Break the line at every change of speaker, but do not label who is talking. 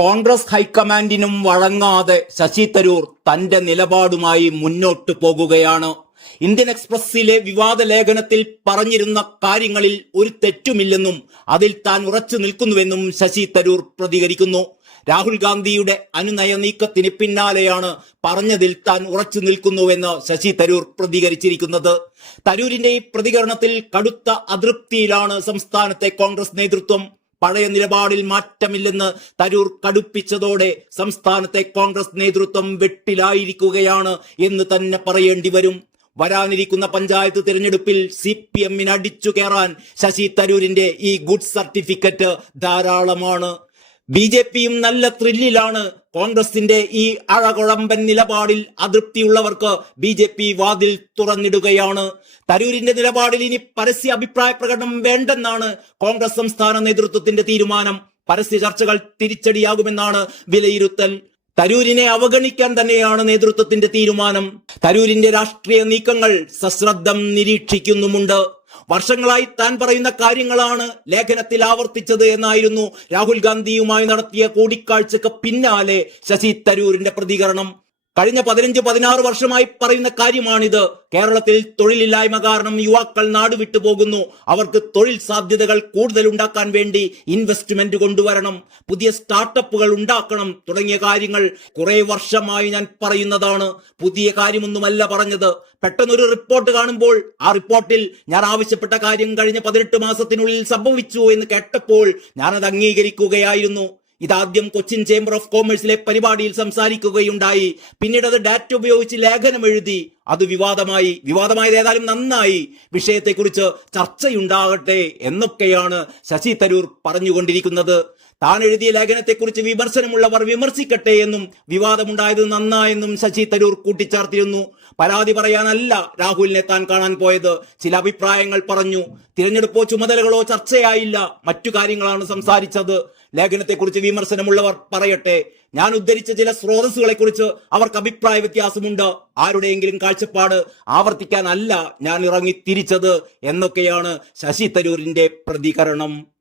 കോൺഗ്രസ് ഹൈക്കമാൻഡിനും വഴങ്ങാതെ ശശി തരൂർ തന്റെ നിലപാടുമായി മുന്നോട്ടു പോകുകയാണ്. ഇന്ത്യൻ എക്സ്പ്രസിലെ വിവാദ ലേഖനത്തിൽ പറഞ്ഞിരുന്ന കാര്യങ്ങളിൽ ഒരു തെറ്റുമില്ലെന്നും അതിൽ താൻ ഉറച്ചു നിൽക്കുന്നുവെന്നും ശശി തരൂർ പ്രതികരിക്കുന്നു. രാഹുൽ ഗാന്ധിയുടെ അനുനയ നീക്കത്തിന് പിന്നാലെയാണ് പറഞ്ഞതിൽ താൻ ഉറച്ചു നിൽക്കുന്നുവെന്ന് ശശി തരൂർ പ്രതികരിച്ചിരിക്കുന്നത്. തരൂരിന്റെ ഈ പ്രതികരണത്തിൽ കടുത്ത അതൃപ്തിയിലാണ് സംസ്ഥാനത്തെ കോൺഗ്രസ് നേതൃത്വം. പഴയ നിലപാടിൽ മാറ്റമില്ലെന്ന് തരൂർ കടുപ്പിച്ചതോടെ സംസ്ഥാനത്തെ കോൺഗ്രസ് നേതൃത്വം വെട്ടിലായിരിക്കുകയാണ് എന്ന് തന്നെ പറയേണ്ടി വരും. വരാനിരിക്കുന്ന പഞ്ചായത്ത് തിരഞ്ഞെടുപ്പിൽ സി പി എമ്മിന് അടിച്ചു കയറാൻ ശശി തരൂരിന്റെ ഈ ഗുഡ് സർട്ടിഫിക്കറ്റ് ധാരാളമാണ്. ബി ജെ പിയും നല്ല ത്രില്ലിലാണ് കോൺഗ്രസിന്റെ ഈ അഴകുഴമ്പൻ നിലപാടിൽ അതൃപ്തിയുള്ളവർക്ക് ബി ജെ പി വാതിൽ തുറന്നിടുകയാണ്. തരൂരിന്റെ നിലപാടിൽ ഇനി പരസ്യ അഭിപ്രായ പ്രകടനം വേണ്ടെന്നാണ് കോൺഗ്രസ് സംസ്ഥാന നേതൃത്വത്തിന്റെ തീരുമാനം. പരസ്യ ചർച്ചകൾ തിരിച്ചടിയാകുമെന്നാണ് വിലയിരുത്തൽ. തരൂരിനെ അവഗണിക്കാൻ തന്നെയാണ് നേതൃത്വത്തിന്റെ തീരുമാനം. തരൂരിന്റെ രാഷ്ട്രീയ നീക്കങ്ങൾ സശ്രദ്ധം നിരീക്ഷിക്കുന്നുമുണ്ട്. വർഷങ്ങളായി താൻ പറയുന്ന കാര്യങ്ങളാണ് ലേഖനത്തിൽ ആവർത്തിച്ചത് എന്നായിരുന്നു രാഹുൽ ഗാന്ധിയുമായി നടത്തിയ കൂടിക്കാഴ്ചക്ക് പിന്നാലെ ശശി തരൂരിന്റെ പ്രതികരണം. കഴിഞ്ഞ പതിനഞ്ച് പതിനാറ് വർഷമായി പറയുന്ന കാര്യമാണിത്. കേരളത്തിൽ തൊഴിലില്ലായ്മ കാരണം യുവാക്കൾ നാടുവിട്ടുപോകുന്നു അവർക്ക് തൊഴിൽ സാധ്യതകൾ കൂടുതൽ ഉണ്ടാക്കാൻ വേണ്ടി ഇൻവെസ്റ്റ്മെന്റ് കൊണ്ടുവരണം. പുതിയ സ്റ്റാർട്ടപ്പുകൾ ഉണ്ടാക്കണം തുടങ്ങിയ കാര്യങ്ങൾ കുറെ വർഷമായി ഞാൻ പറയുന്നതാണ്. പുതിയ കാര്യമൊന്നുമല്ല പറഞ്ഞത്. പെട്ടെന്നൊരു റിപ്പോർട്ട് കാണുമ്പോൾ ആ റിപ്പോർട്ടിൽ ഞാൻ ആവശ്യപ്പെട്ട കാര്യം കഴിഞ്ഞ പതിനെട്ട് മാസത്തിനുള്ളിൽ സംഭവിച്ചു എന്ന് കേട്ടപ്പോൾ ഞാനത് അംഗീകരിക്കുകയായിരുന്നു. ഇതാദ്യം കൊച്ചിൻ ചേംബർ ഓഫ് കോമേഴ്സിലെ പരിപാടിയിൽ സംസാരിക്കുകയുണ്ടായി. പിന്നീട് അത് ഡാറ്റ ഉപയോഗിച്ച് ലേഖനം എഴുതി. അത് വിവാദമായി. വിവാദമായത് ഏതായാലും നന്നായി. വിഷയത്തെക്കുറിച്ച് ചർച്ചയുണ്ടാകട്ടെ എന്നൊക്കെയാണ് ശശി തരൂർ പറഞ്ഞുകൊണ്ടിരിക്കുന്നത്. താൻ എഴുതിയ ലേഖനത്തെക്കുറിച്ച് വിമർശനമുള്ളവർ വിമർശിക്കട്ടെ എന്നും വിവാദമുണ്ടായത് നന്നായെന്നും ശശി തരൂർ കൂട്ടിച്ചേർത്തിരുന്നു. പരാതി പറയാനല്ല രാഹുലിനെ താൻ കാണാൻ പോയത്. ചില അഭിപ്രായങ്ങൾ പറഞ്ഞു. തിരഞ്ഞെടുപ്പോ ചുമതലകളോ ചർച്ചയായില്ല. മറ്റു കാര്യങ്ങളാണ് സംസാരിച്ചത്. ലേഖനത്തെക്കുറിച്ച് വിമർശനമുള്ളവർ പറയട്ടെ. ഞാൻ ഉദ്ധരിച്ച ചില സ്രോതസ്സുകളെ കുറിച്ച് അവർക്ക് അഭിപ്രായ വ്യത്യാസമുണ്ട്. ആരുടെയെങ്കിലും കാഴ്ചപ്പാട് ആവർത്തിക്കാനല്ല ഞാൻ ഇറങ്ങി തിരിച്ചത് എന്നൊക്കെയാണ് ശശി തരൂരിന്റെ പ്രതികരണം.